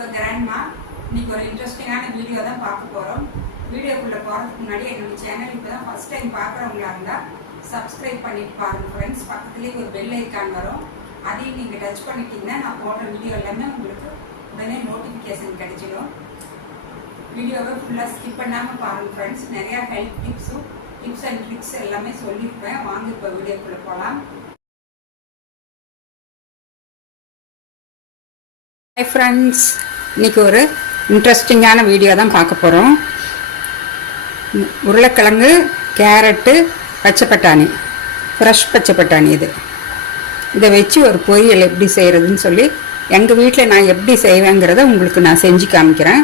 உங்கள் கிராண்ட்மா இன்னைக்கு ஒரு இன்ட்ரெஸ்டிங்கான வீடியோ தான் பார்க்க போகிறோம் வீடியோக்குள்ளே போகிறதுக்கு முன்னாடி என்னோடய சேனல் இப்போ தான் ஃபஸ்ட் டைம் பார்க்குறவங்களா இருந்தால் சப்ஸ்கிரைப் பண்ணிட்டு பாருங்கள் ஃப்ரெண்ட்ஸ் பக்கத்துலேயே ஒரு பெல் ஐக்கான் வரும். அதையும் நீங்கள் டச் பண்ணிட்டீங்கன்னா நான் போடுற வீடியோ எல்லாமே உங்களுக்கு உடனே நோட்டிஃபிகேஷன் கிடைச்சிடும். வீடியோவை ஃபுல்லாக ஸ்கிப் பண்ணாமல் பாருங்கள் ஃப்ரெண்ட்ஸ் நிறையா ஹெல்ப் டிப்ஸும் டிப்ஸ் அண்ட் ட்ரிக்ஸ் எல்லாமே சொல்லியிருப்பேன். வாங்க இப்போ வீடியோக்குள்ளே போகலாம் ஹாய் ஃப்ரெண்ட்ஸ் இன்னைக்கு ஒரு இன்ட்ரெஸ்டிங்கான வீடியோ தான் பார்க்க போகிறோம் உருளைக்கிழங்கு கேரட்டு பச்சை பட்டாணி. ஃப்ரெஷ் பச்சை பட்டாணி இது. இதை வச்சு ஒரு பொரியல் எப்படி செய்கிறதுன்னு சொல்லி எங்கள் வீட்டில் நான் எப்படி செய்வேங்கிறத உங்களுக்கு நான் செஞ்சு காமிக்கிறேன்.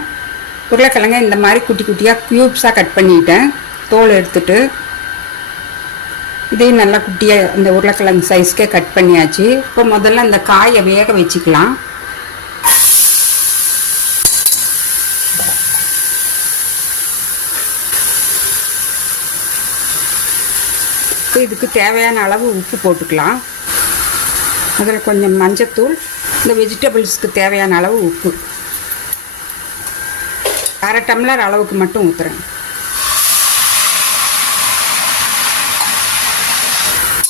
உருளைக்கிழங்க இந்த மாதிரி குட்டி குட்டியாக க்யூப்ஸாக கட் பண்ணிட்டேன். தோல் எடுத்துட்டு இதையும் நல்லா குட்டியாக இந்த உருளைக்கிழங்கு சைஸ்க்கே கட் பண்ணியாச்சு. இப்போ முதல்ல இந்த காயை வேக வச்சுக்கலாம். இப்போ இதுக்கு தேவையான அளவு உப்பு போட்டுக்கலாம். அதில் கொஞ்சம் மஞ்சத்தூள் இந்த வெஜிடபிள்ஸ்க்கு தேவையான அளவு உப்பு. அரை டம்ளர் அளவுக்கு மட்டும் ஊற்றுறேன்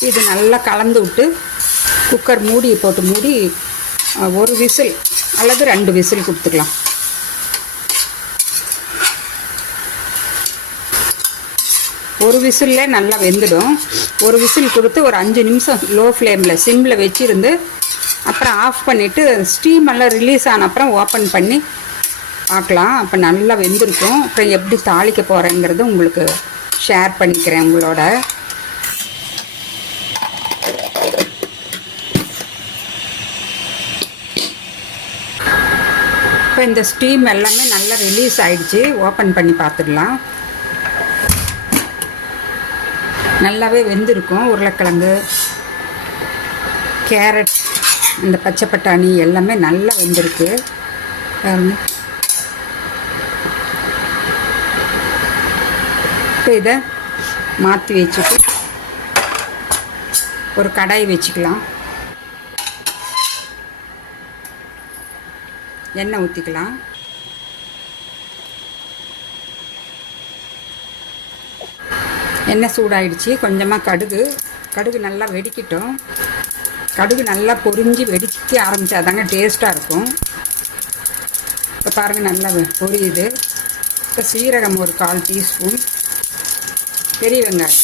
இது நல்லா கலந்து விட்டு குக்கர் மூடி போட்டு மூடி ஒரு விசில் அல்லது ரெண்டு விசில் கொடுத்துக்கலாம். ஒரு விசிலில் நல்லா வெந்துடும். ஒரு விசில் கொடுத்து ஒரு அஞ்சு நிமிஷம் லோ ஃப்ளேமில் சிம்மில் வச்சுருந்து அப்புறம் ஆஃப் பண்ணிவிட்டு ஸ்டீம் எல்லாம் ரிலீஸ் ஆன அப்புறம் ஓப்பன் பண்ணி பார்க்கலாம். அப்போ நல்லா வெந்திருக்கும். அப்புறம் எப்படி தாளிக்க போகிறேங்கிறது உங்களுக்கு ஷேர் பண்ணிக்கிறேன் உங்களோட. இப்போ இந்த ஸ்டீம் எல்லாமே நல்லா ரிலீஸ் ஆகிடுச்சி ஓப்பன் பண்ணி பார்த்துடலாம். நல்லாவே வெந்திருக்கும். உருளைக்கிழங்கு கேரட் இந்த பச்சை பட்டாணி எல்லாமே நல்லா வெந்திருக்கு. இப்போ இதை மாற்றி வச்சுட்டு ஒரு கடாய் வச்சுக்கலாம். எண்ணெய் ஊற்றிக்கலாம் எண்ணெய் சூடாயிடுச்சு. கொஞ்சமாக கடுகு. கடுகு நல்லா வெடிக்கட்டும். கடுகு நல்லா பொரிஞ்சு வெடிக்க ஆரம்பித்தாதாங்க டேஸ்ட்டாக இருக்கும். இப்போ பாருங்கள் நல்லா பொரியுது. இப்போ சீரகம் ஒரு கால் டீஸ்பூன். பெரிய வெங்காயம்.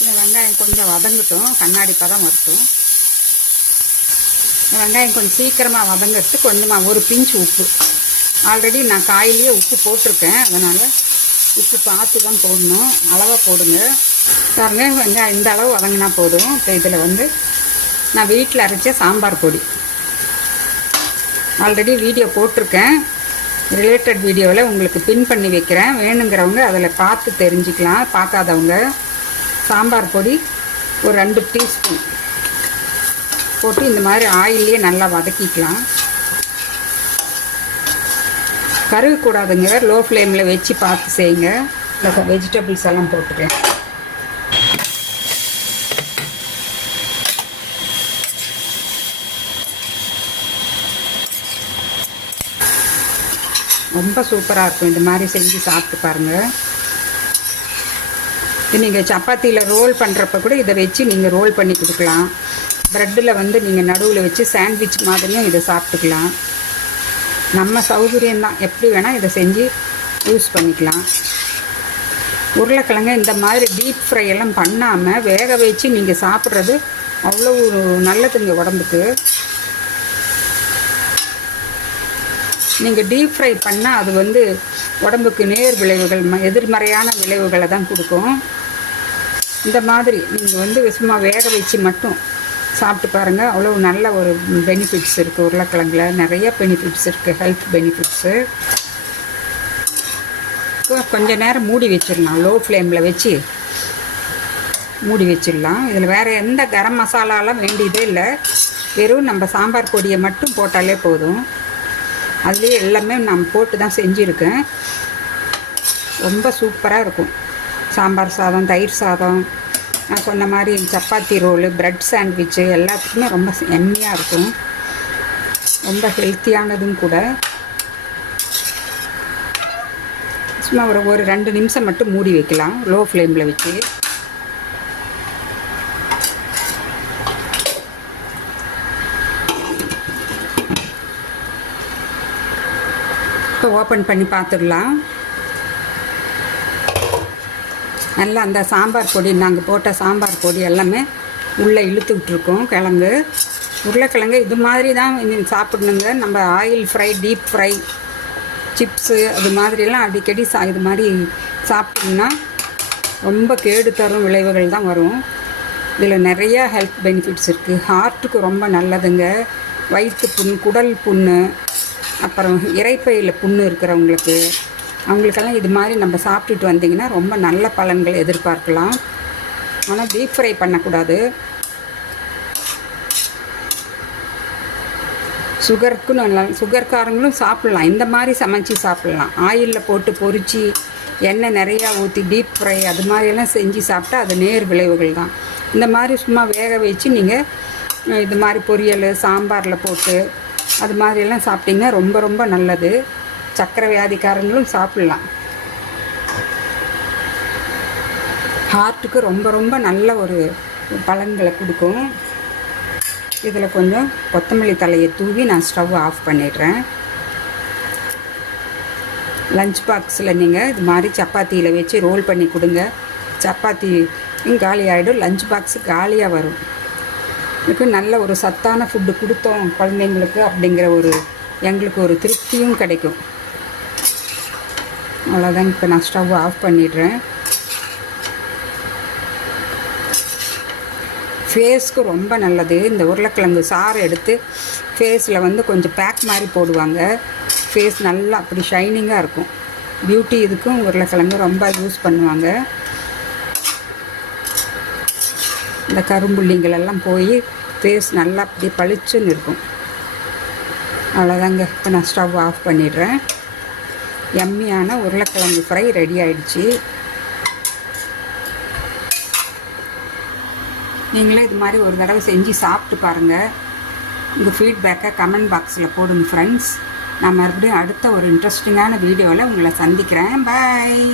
இந்த வெங்காயம் கொஞ்சம் வதங்கட்டும். கண்ணாடி பதம் வரட்டும். வெங்காயம் கொஞ்சம் சீக்கிரமாக வதங்கிறதுக்கு கொஞ்சமாக ஒரு பிஞ்ச் உப்பு. ஆல்ரெடி நான் காயிலேயே உப்பு போட்டிருக்கேன். அதனால் உப்பு பார்த்து தான் போடணும். அளவாக போடுங்க. பாருங்க வெங்காயம் இந்த அளவு வதங்கினா போதும். இப்போ இதில் வந்து நான் வீட்டில் அரைச்ச சாம்பார் பொடி. ஆல்ரெடி வீடியோ போட்டிருக்கேன். ரிலேட்டட் வீடியோவில் உங்களுக்கு பின் பண்ணி வைக்கிறேன். வேணுங்கிறவங்க அதில் பார்த்து தெரிஞ்சுக்கலாம். பார்க்காதவங்க சாம்பார் பொடி ஒரு ரெண்டு டீஸ்பூன். போட்டு இந்த மாதிரி ஆயிலே நல்லா வதக்கிக்கலாம். கருகக்கூடாதுங்க. லோ ஃப்ளேமில் வச்சு பார்த்து செய்யுங்க. இல்லை வெஜிடபிள்ஸ் எல்லாம் போட்டுக்கேன் ரொம்ப சூப்பராக இருக்கும். இந்த மாதிரி செஞ்சு சாப்பிட்டு பாருங்கள் இது நீங்கள் சப்பாத்தியில் ரோல் பண்ணுறப்ப கூட இதை வச்சு நீங்கள் ரோல் பண்ணி கொடுக்கலாம். ப்ரெட்டில் வந்து நீங்கள் நடுவில் வச்சு சாண்ட்விச் மாதிரியும் இதை சாப்பிட்டுக்கலாம். நம்ம சௌகரியம்தான் எப்படி வேணால் இதை செஞ்சு யூஸ் பண்ணிக்கலாம். உருளைக்கிழங்க இந்த மாதிரி டீப் ஃப்ரை எல்லாம் பண்ணாமல் வேக வச்சு நீங்கள் சாப்பிட்றது அவ்வளோ நல்லதுங்க உடம்புக்கு. நீங்கள் டீப் ஃப்ரை பண்ணால் அது வந்து உடம்புக்கு நேர் விளைவுகள் ம- எதிர்மறையான விளைவுகளை தான் கொடுக்கும். இந்த மாதிரி நீங்கள் வந்து சும்மா வேக வச்சு மட்டும் சாப்பிட்டு பாருங்கள் அவ்வளோ நல்ல ஒரு பெனிஃபிட்ஸ் இருக்குது உருளைக்கிழங்குல நிறைய பெனிஃபிட்ஸ் இருக்குது ஹெல்த் பெனிஃபிட்ஸு கொஞ்ச நேரம் மூடி வச்சிடலாம். லோ ஃப்ளேமில் வச்சு மூடி வச்சிடலாம். இதில் வேறு எந்த கரம் மசாலாலாம் வேண்டியதே இல்லை. வெறும் நம்ம சாம்பார் பொடியை மட்டும் போட்டாலே போதும். அதுலேயே எல்லாமே நான் போட்டு தான் செஞ்சுருக்கேன். ரொம்ப சூப்பராக இருக்கும். சாம்பார் சாதம் தயிர் சாதம். நான் சொன்ன மாதிரி சப்பாத்தி ரோலு பிரெட் சாண்ட்விட்சு எல்லாத்துக்குமே ரொம்ப எம்மியாக இருக்கும். ரொம்ப ஹெல்த்தியானதும் கூட. சும்மா ஒரு ஒரு ரெண்டு நிமிஷம் மட்டும் மூடி வைக்கலாம். லோ ஃப்ளேமில் வச்சு. இப்போ ஓப்பன் பண்ணி பார்த்துடலாம். நல்லா அந்த சாம்பார் பொடி நாங்கள் போட்ட சாம்பார் பொடி எல்லாமே உள்ளே இழுத்துக்கிட்டுருக்கோம் கிழங்கு. உருளைக்கிழங்கு இது மாதிரி தான் சாப்பிடணுங்க. நம்ம oil fry deep fry chips அது மாதிரிலாம் அடிக்கடி சா இது மாதிரி சாப்பிட்டோம்னா ரொம்ப கேடு தரும் விளைவுகள் தான் வரும். இதில் நிறையா ஹெல்த் பெனிஃபிட்ஸ் இருக்குது ஹார்ட்டுக்கு ரொம்ப நல்லதுங்க. வயிற்று புண் குடல் புண்ணு அப்புறம் இறைப்பையில் புண்ணு இருக்கிறவங்களுக்கு அவங்களுக்கெல்லாம் இது மாதிரி நம்ம சாப்பிட்டுட்டு வந்தீங்கன்னா ரொம்ப நல்ல பலன்கள் எதிர்பார்க்கலாம். ஆனால் டீப் ஃப்ரை பண்ணக்கூடாது. சுகருக்கும் நல்லா சுகர்காரங்களும் சாப்பிட்லாம். இந்த மாதிரி சமைச்சு சாப்பிட்லாம். ஆயிலில் போட்டு பொறிச்சு எண்ணெய் நிறையா ஊற்றி டீப் ஃப்ரை அது மாதிரியெல்லாம் செஞ்சு சாப்பிட்டா அது நேர் விளைவுகள் தான். இந்த மாதிரி சும்மா வேக வச்சு நீங்கள் இது மாதிரி பொரியல் சாம்பாரில் போட்டு அது மாதிரியெல்லாம் சாப்பிட்டிங்கன்னா ரொம்ப ரொம்ப நல்லது. சக்கரை வியாதிக்காரங்களும் சாப்பிட்லாம். ஹார்ட்டுக்கு ரொம்ப ரொம்ப நல்ல ஒரு பலன்களை கொடுக்கும். இதில் கொஞ்சம் கொத்தமல்லி தலையை தூவி நான் ஸ்டவ் ஆஃப் பண்ணிடுறேன். லஞ்ச் பாக்ஸில் நீங்கள் இது மாதிரி சப்பாத்தியில் வச்சு ரோல் பண்ணி கொடுங்க. சப்பாத்தியும் காலி ஆகிடும் லஞ்ச் பாக்ஸு காலியாக வரும். இதுக்கு நல்ல ஒரு சத்தான ஃபுட்டு கொடுத்தோம் குழந்தைங்களுக்கு அப்படிங்கிற ஒரு எங்களுக்கு ஒரு திருப்தியும் கிடைக்கும். அவ்வளோதான் இப்போ நான் ஸ்டவ் ஆஃப் பண்ணிடுறேன். ஃபேஸ்க்கு ரொம்ப நல்லது. இந்த உருளைக்கிழங்கு சாறு எடுத்து ஃபேஸில் வந்து கொஞ்சம் பேக் மாதிரி போடுவாங்க. ஃபேஸ் நல்லா அப்படி ஷைனிங்காக இருக்கும். பியூட்டி இதுக்கும் உருளைக்கிழங்கு ரொம்ப யூஸ் பண்ணுவாங்க. இந்த கரும்புள்ளிங்களெல்லாம் போய் ஃபேஸ் நல்லா அப்படி பளிச்சுன்னு இருக்கும். அவ்வளோதாங்க இப்போ நான் ஸ்டவ் ஆஃப் பண்ணிடுறேன். எம்மியான உருளைக்கிழங்கு ஃப்ரை ரெடி ஆயிடுச்சு. நீங்களும் இது மாதிரி ஒரு தடவை செஞ்சு சாப்பிட்டு பாருங்கள் உங்கள் ஃபீட்பேக்கை கமெண்ட் பாக்ஸில் போடுங்க ஃப்ரெண்ட்ஸ் நான் மறுபடியும் அடுத்த ஒரு இன்ட்ரெஸ்டிங்கான வீடியோவில் உங்களை சந்திக்கிறேன். பாய்